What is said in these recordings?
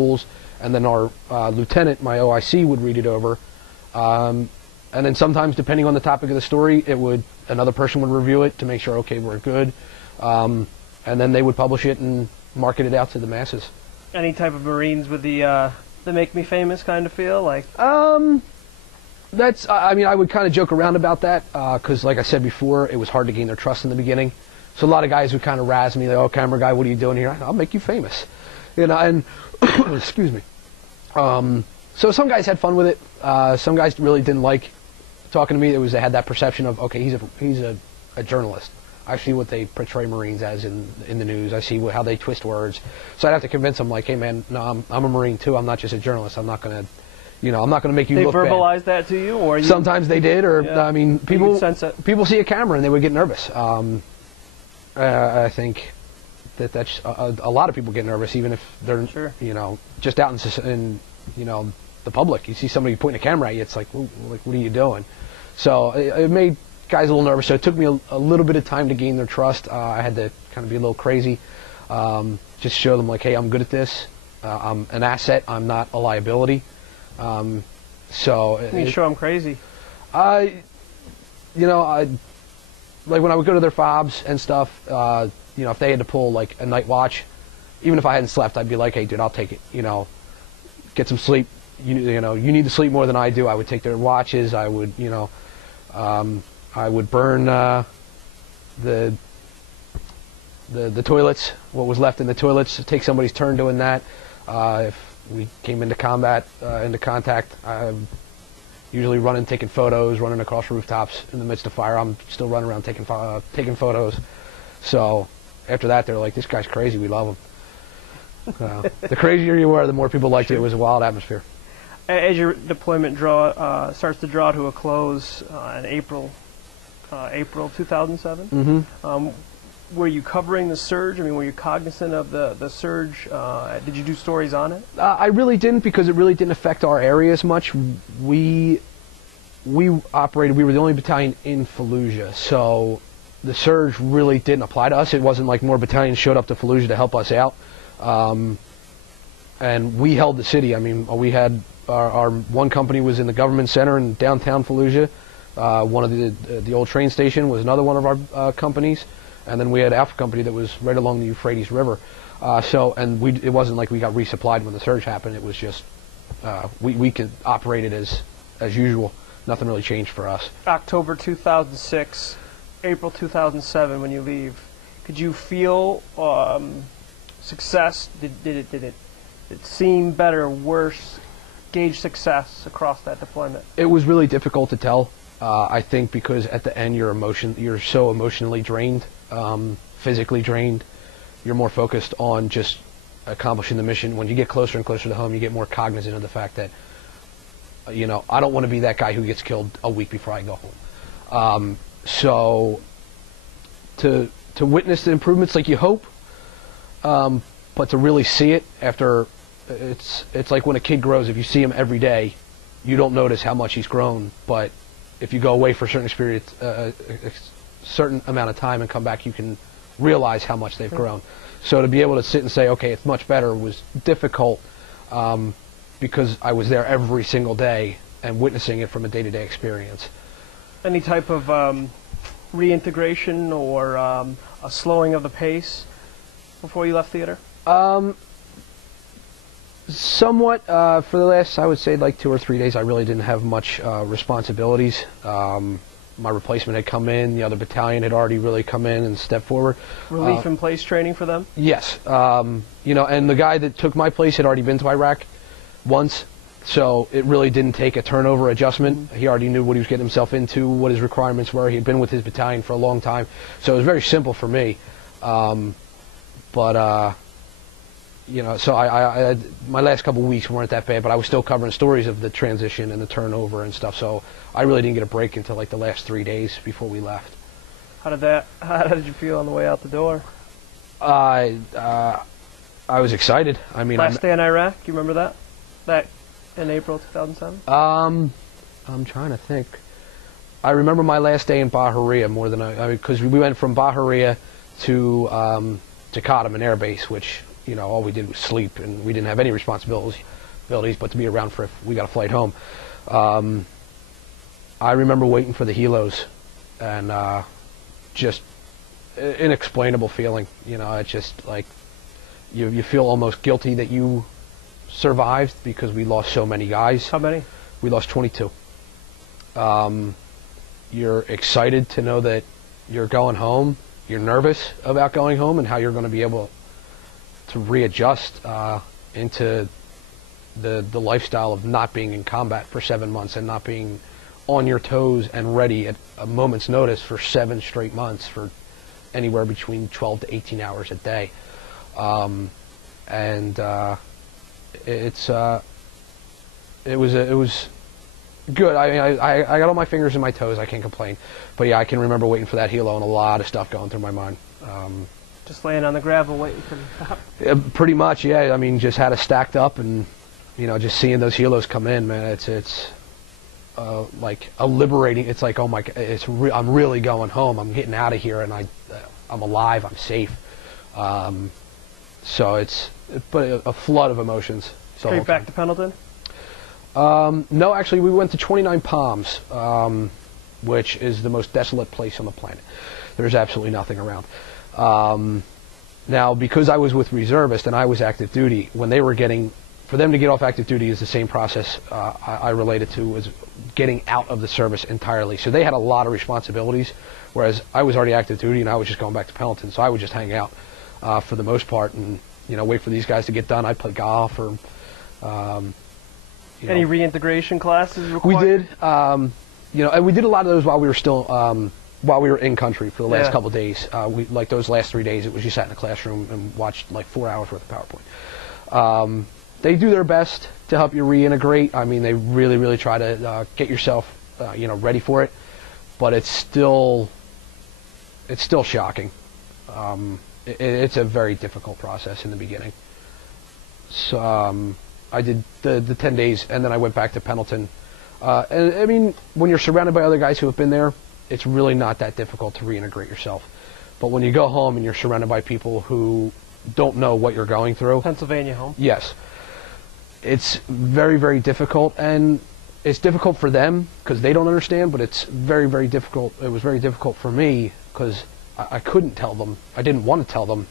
rules, and then our lieutenant, my OIC, would read it over. And then sometimes, depending on the topic of the story, another person would review it to make sure, okay, we're good. And then they would publish it and market it out to the masses. Any type of Marines with the make me famous kind of feel? Like That's, I mean, I would kind of joke around about that, because like I said before, it was hard to gain their trust in the beginning. So a lot of guys would kind of razz me, like, oh, camera guy, what are you doing here? I'll make you famous. You know, and, excuse me. So some guys had fun with it. Some guys really didn't like talking to me. They had that perception of, okay, he's a journalist. I see what they portray Marines as in the news. I see how they twist words. So I'd have to convince them, like, hey, man, no, I'm a Marine too. I'm not just a journalist. I'm not going to, I'm not going to make you look bad. They verbalized that to you, or sometimes they did, or yeah. I mean, people see a camera and they would get nervous. I think that's a lot of people get nervous, even if they're sure. Just out in the public. You see somebody pointing a camera at you, it's like, what are you doing? So it made guys a little nervous. So it took me a little bit of time to gain their trust. I had to kind of be a little crazy, just show them, like, hey, I'm good at this. I'm an asset. I'm not a liability. So you show them crazy. Like when I would go to their fobs and stuff, if they had to pull like a night watch, even if I hadn't slept, I'd be like, hey, dude, I'll take it. Get some sleep. You need to sleep more than I do. I would take their watches. I would, I would burn the the toilets, what was left in the toilets, take somebody's turn doing that. If we came into contact, I'm usually running, taking photos, running across rooftops in the midst of fire. I'm still running around taking photos. So after that, they're like, this guy's crazy, we love him. The crazier you were, the more people liked it. It was a wild atmosphere. As your deployment starts to draw to a close in April 2007, mm-hmm. Were you covering the surge? I mean, were you cognizant of the surge? Did you do stories on it? I really didn't, because it really didn't affect our area as much. We were the only battalion in Fallujah, so the surge really didn't apply to us. It wasn't like more battalions showed up to Fallujah to help us out. And we held the city. I mean, we had our one company was in the government center in downtown Fallujah. One of the old train station was another one of our companies. And then we had Alpha Company that was right along the Euphrates River. It wasn't like we got resupplied when the surge happened. It was just, we could operate it as usual. Nothing really changed for us. October 2006, April 2007, when you leave, could you feel success? Did it seem better, worse, gauge success across that deployment? It was really difficult to tell. I think because at the end you're so emotionally drained, physically drained. You're more focused on just accomplishing the mission. When you get closer and closer to home, you get more cognizant of the fact that, I don't want to be that guy who gets killed a week before I go home. So to witness the improvements like you hope, but to really see it after, it's like when a kid grows. If you see him every day, you don't notice how much he's grown, but if you go away for a certain amount of time and come back, you can realize how much they've grown. So to be able to sit and say, okay, it's much better, was difficult, because I was there every single day and witnessing it from a day-to-day experience. Any type of reintegration or a slowing of the pace before you left theater? Somewhat. For the last, I would say, like 2 or 3 days, I really didn't have much responsibilities. My replacement had come in. The other battalion had already really come in and stepped forward. Relief in place training for them? Yes. And the guy that took my place had already been to Iraq once, so it really didn't take a turnover adjustment. Mm-hmm. He already knew what he was getting himself into, what his requirements were. He had been with his battalion for a long time, so it was very simple for me. So my last couple of weeks weren't that bad, but I was still covering stories of the transition and the turnover and stuff, so I really didn't get a break until like the last 3 days before we left. How did you feel on the way out the door? I was excited. I mean, last day in Iraq, you remember that? That in April 2007? I'm trying to think. I remember my last day in Bahariya more than because we went from Bahariya to Khatam, an air base, which, all we did was sleep, and we didn't have any responsibilities but to be around for if we got a flight home. I remember waiting for the helos, and just inexplainable feeling. It's just like you feel almost guilty that you survived because we lost so many guys. How many? We lost 22. You're excited to know that you're going home. You're nervous about going home and how you're going to be able to readjust into the lifestyle of not being in combat for 7 months and not being on your toes and ready at a moment's notice for 7 straight months for anywhere between 12 to 18 hours a day. It was good. I got all my fingers and my toes. I can't complain. But yeah, I can remember waiting for that helo and a lot of stuff going through my mind. Just laying on the gravel waiting for the pretty much, yeah. Just had it stacked up, and just seeing those helos come in, man. It's like a liberating. It's like, oh my God, I'm really going home. I'm getting out of here, and I'm alive. I'm safe. So it's a flood of emotions. Straight back to Pendleton? No, actually, we went to 29 Palms, which is the most desolate place on the planet. There's absolutely nothing around. Now, because I was with reservists and I was active duty, when they were for them to get off active duty is the same process I related to as getting out of the service entirely. So they had a lot of responsibilities, whereas I was already active duty and I was just going back to Pendleton. So I would just hang out for the most part and wait for these guys to get done. I'd play golf or any reintegration classes required? We did. And we did a lot of those while we were still while we were in country for the last couple of days. Like those last 3 days, it was you sat in a classroom and watched like 4 hours worth of PowerPoint. They do their best to help you reintegrate. They really, really try to get yourself, ready for it. But it's still shocking. It's a very difficult process in the beginning. So I did the 10 days, and then I went back to Pendleton. And when you're surrounded by other guys who have been there, it's really not that difficult to reintegrate yourself. But when you go home and you're surrounded by people who don't know what you're going through. Pennsylvania home? Yes. It's very, very difficult, and it's difficult for them because they don't understand, but it's very, very difficult. It was very difficult for me because I couldn't tell them. I didn't want to tell them,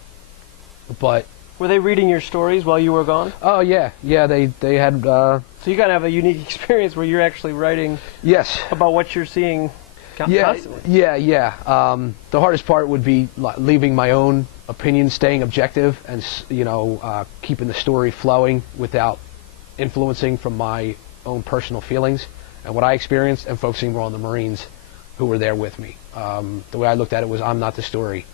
but... Were they reading your stories while you were gone? Oh, yeah. Yeah, they had... So you got to have a unique experience where you're actually writing about what you're seeing constantly. Yeah. The hardest part would be leaving my own opinion, staying objective, and, keeping the story flowing without influencing from my own personal feelings and what I experienced, and focusing more on the Marines who were there with me. The way I looked at it was, I'm not the story.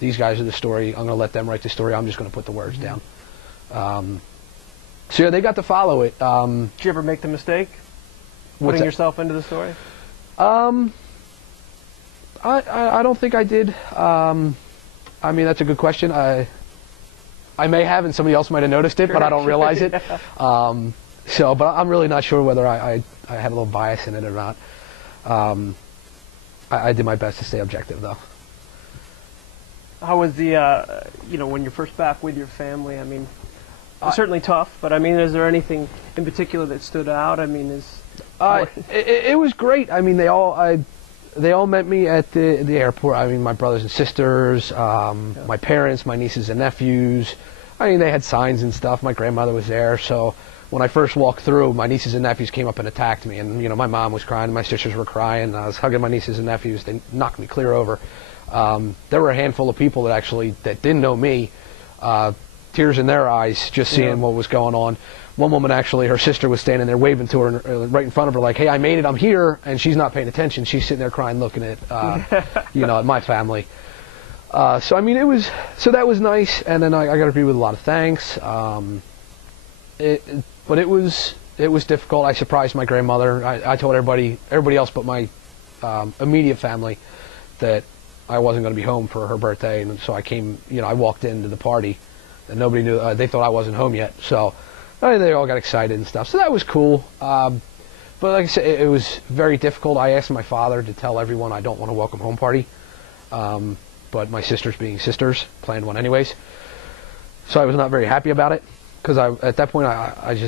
These guys are the story. I'm going to let them write the story. I'm just going to put the words down. So yeah, they got to follow it. Did you ever make the mistake putting yourself into the story? I don't think I did. That's a good question. I may have, and somebody else might have noticed it, but I don't realize it. But I'm really not sure whether I had a little bias in it or not. I did my best to stay objective, though. How was the, when you're first back with your family? It's certainly tough, but is there anything in particular that stood out? It was great. They all met me at the airport. My brothers and sisters, my parents, my nieces and nephews. They had signs and stuff. My grandmother was there, so when I first walked through, my nieces and nephews came up and attacked me, and my mom was crying, my sisters were crying. I was hugging my nieces and nephews. They knocked me clear over. There were a handful of people that didn't know me, tears in their eyes just seeing what was going on. One woman, actually, her sister was standing there waving to her right in front of her like, hey, I made it, I'm here, and she's not paying attention. She's sitting there crying, looking at, at my family. So that was nice, and then I got to agree with a lot of thanks. But it was difficult. I surprised my grandmother. I told everybody else but my immediate family that I wasn't going to be home for her birthday, and so I came. I walked into the party, and nobody knew. They thought I wasn't home yet, so they all got excited and stuff. So that was cool. But like I said, it was very difficult. I asked my father to tell everyone I don't want a welcome home party, but my sisters, being sisters, planned one anyways. So I was not very happy about it, because at that point I just